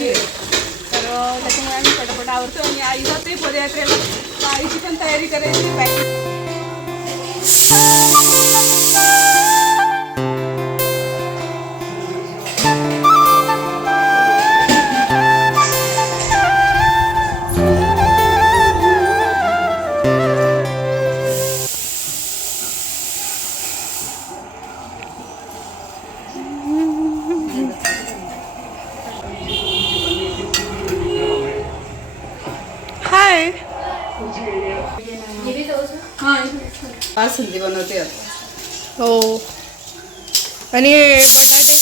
आहे. तर त्याच्यामुळे आम्ही पटापट आवडतो आणि आई जाते पदयात्रेला. आईची पण तयारी करायची पॅकिंग बासुंदी बनवते. हो. आणि बटाटे?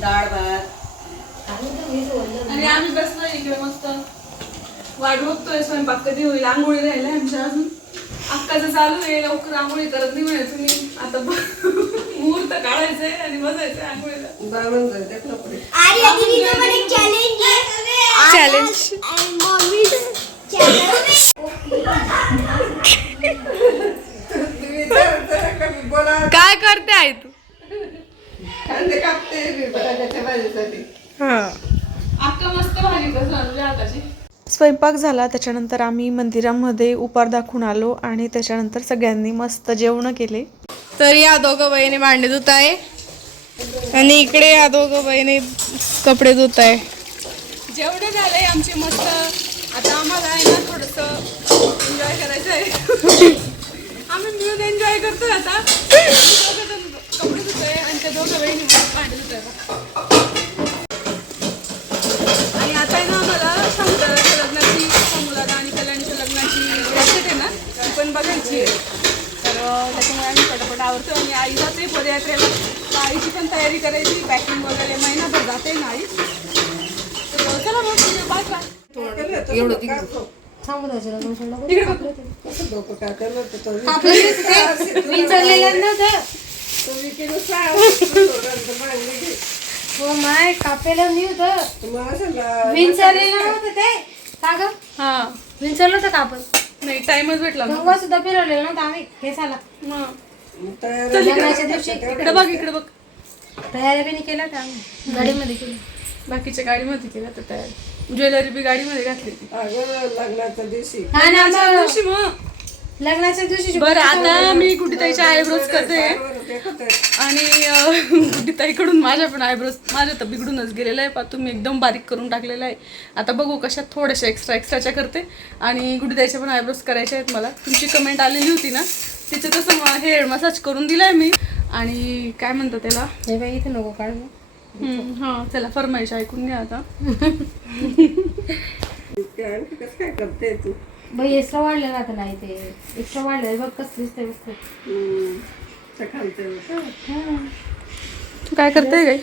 डाळ भात आणि आम्ही बसलो इकडे मस्त. वाट बघतोय स्वयंपाक कधी होईल? आंघोळी राहिला आमच्या अजून. अक्काचं चालू आहे लवकर आंघोळी करत नाही म्हणे तुम्ही. आता मुहूर्त काढायचंय आणि बसायचंय आंघोळीला. चॅलेंज आहे चॅलेंज आणि मम्मीचं चॅलेंज तुम्ही जरा- जरा कमी बोला काय करते तू. कांदे कापते मी बटाट्याच्या भाजीसाठी. अक्का मस्त भाजी कसं आणली हाताची. स्वयंपाक झाला त्याच्यानंतर आम्ही मंदिरामध्ये उपार दाखवून आलो आणि त्याच्यानंतर सगळ्यांनी मस्त जेवण केले. तर या दोघं बहिणी भांडे धुत आहे आणि इकडे या दोघं बहिणी कपडे धुत आहे जेवण झालंय आमचे मस्त. आता आम्हाला आहे ना थोडस एन्जॉय करायचं आहे आम्ही मिळून एन्जॉय करतोय आता. आणि त्या दोघं बहिणी भांडे धुतोय आणि आता आहे ना आम्हाला शंकराच्या लग्नाची मुलाला आणि कल्याणीच्या लग्नाची कॅसेट आहे ना ती पण बघायची आहे तर त्याच्यामुळे आम्ही पटापट आवडतो आणि आई जाते पदयात्रेला तर आईची पण तयारी करायची पॅकिंग वगैरे महिनाभर जाते ना आई तर चला मग बाय बाय एवढं तिकडे होतं तो. तुम्ही केलं सहा वर्षाचं मागणी घे. हो माय कापेला मी होतं. तुम्हाला सांगा विंचरलेलं नव्हतं ते. का ग? हां. विंचरलं होतं का आपण? नाही टाइमच भेटला ना गंगा सुद्धा फिरवलेलं नव्हतं आम्ही. केसाला मग तयार लग्नाच्या दिवशी इकडे. बघ इकडे बघ. तयारी बी नाही केल्या त्या आम्ही. गाडीमध्ये केली बाकीच्या गाडीमध्ये केलं तर तयार. ज्वेलरी बी गाडीमध्ये घातली अगं लग्नाच्या दिवशी. हा ना लग्नाच्या मग. दिवशी मग. लग्नाच्या दिवशी बरं आता मी गुड्डीताईच्या आयब्रोज करते. आणि गुड्डीताईकडून माझ्या पण आयब्रोज माझ्या तर बिघडूनच गेलेलं आहे. पा तुम्ही एकदम बारीक करून टाकलेलं आहे. आता बघू कशात थोड्याशा एक्स्ट्रा एक्स्ट्राच्या करते. आणि गुड्डीताईच्या पण आयब्रोज करायचे आहेत मला. तुमची कमेंट आलेली होती ना तिचं तसं हेड मसाज करून दिलाय मी. आणि काय म्हणतात त्याला? हे बाई इथे नको काढू. हा चला फरमाईश ऐकून घ्या आता. कसं काय करते तू बाई एक्स्ट्रा वाढलं ना आता नाही ते. एक्स्ट्रा वाढलं बघ कसं दिसतंय तू काय करते काय?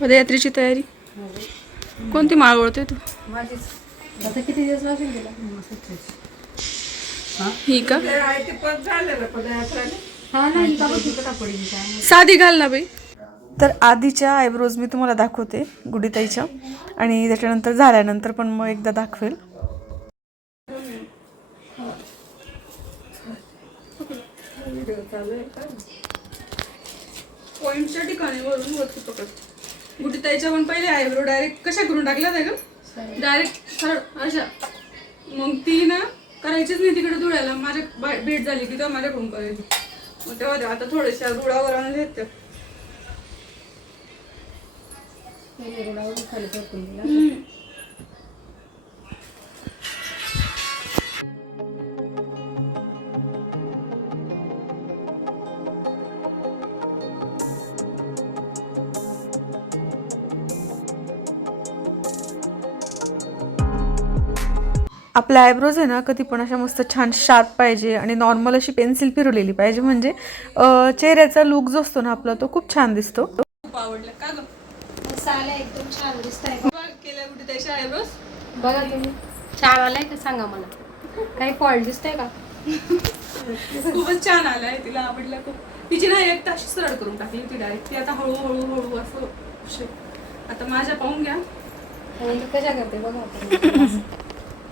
पदयात्रेची तयारी? कोणती माळ वळते तू? आता किती दिवस ही? का. हा ही साधी घाल ना बाई. तर आधीच्या आयब्रोज मी तुम्हाला दाखवते गुडीताईच्या आणि त्याच्यानंतर झाल्यानंतर पण मग एकदा दाखवेल. पॉइंटच्या ठिकाणी वरून वरती पकड. गुडीताईच्या पण पहिले आयब्रो डायरेक्ट कशा करून टाकल्या त्या ग? डायरेक्ट सरळ अशा मग ती ना करायचीच नाही तिकडे धुळ्याला. माझ्या भेट झाली की तेव्हा माझ्याकडून करायची मग तेव्हा त्या आता थोडेशा धुळावर आणून घेत त्या. आपल्या आयब्रोज आहे ना कधी पण अशा मस्त छान शार्प पाहिजे आणि नॉर्मल अशी पेन्सिल फिरवलेली पाहिजे. म्हणजे अं, चेहऱ्याचा लुक जो असतो ना आपला तो खूप छान दिसतो. खूप आवडलं. का ग? एकदम छान दिसतंय. केल्या कुठे त्याच्या आयब्रोज बघा तुम्ही. छान आलाय का सांगा मला. काही फॉल्ट दिसतंय का? खूपच छान आलाय तिला आवडला खूप. तिची ना एक ताशी सरळ करून टाकली ती डायरेक्ट ती आता हळूहळू हळू असं शे- आता माझ्या पाहून घ्या. कशा करते? बघा.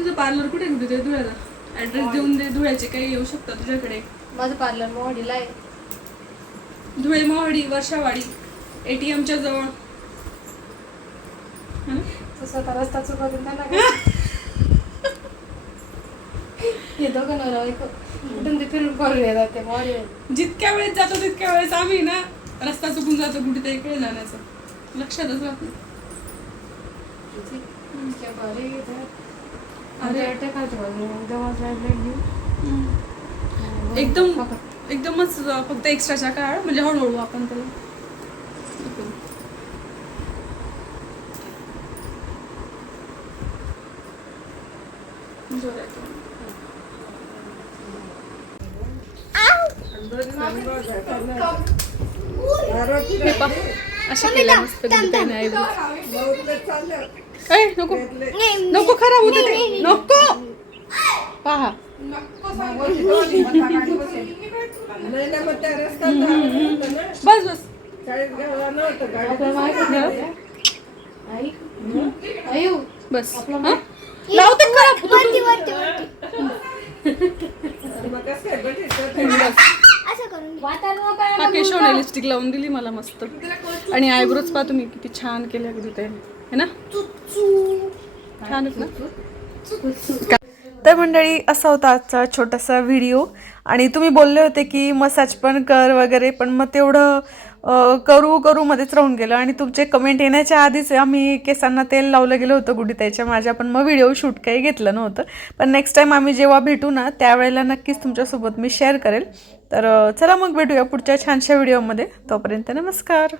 तुझं पार्लर कुठे कुठे ते धुळ्याला. ऍड्रेस देऊन दे. धुळ्याचे काही येऊ शकतात तुझ्याकडे. माझं पार्लर मोडीला आहे. धुळे मोहाडी वर्षावाडी एटीएमच्या जवळ. है? स्वतः रस्ता काय? हे दोघं नवरा बायको कुठून ते फिरून मोडी जितक्या वेळेस जातो तितक्या वेळेस आम्ही ना रस्ता चुकून जातो कुठे तरी इकडे जाण्याचं लक्षातच राहत नाही. एकदम एकदमच फक्त एक्स्ट्राच्या काळ म्हणजे हळूहळू आपण त्याला अशा केल्या मस्त नको. खराब होते ते. नको. पहा. बस बस. बस? लावते खराब केशवने लिपस्टिक लावून दिली मला मस्त. आणि आयब्रोज पहा तुम्ही किती छान केले अगदी ते है ना? छानच ना? तर मंडळी असा होता आजचा छोटासा व्हिडिओ आणि तुम्ही बोलले होते की मसाज पण कर वगैरे पण मग तेवढं करू करू मध्येच राहून गेलं. आणि तुमचे कमेंट येण्याच्या आधीच आम्ही केसांना तेल लावलं गेलं होतं गुढी त्याच्या माझ्या पण मग व्हिडिओ शूट काही घेतलं नव्हतं. पण नेक्स्ट टाईम आम्ही जेव्हा भेटू ना त्यावेळेला नक्कीच तुमच्यासोबत मी शेअर करेल. तर चला मग भेटूया पुढच्या छानशा व्हिडिओमध्ये तोपर्यंत नमस्कार.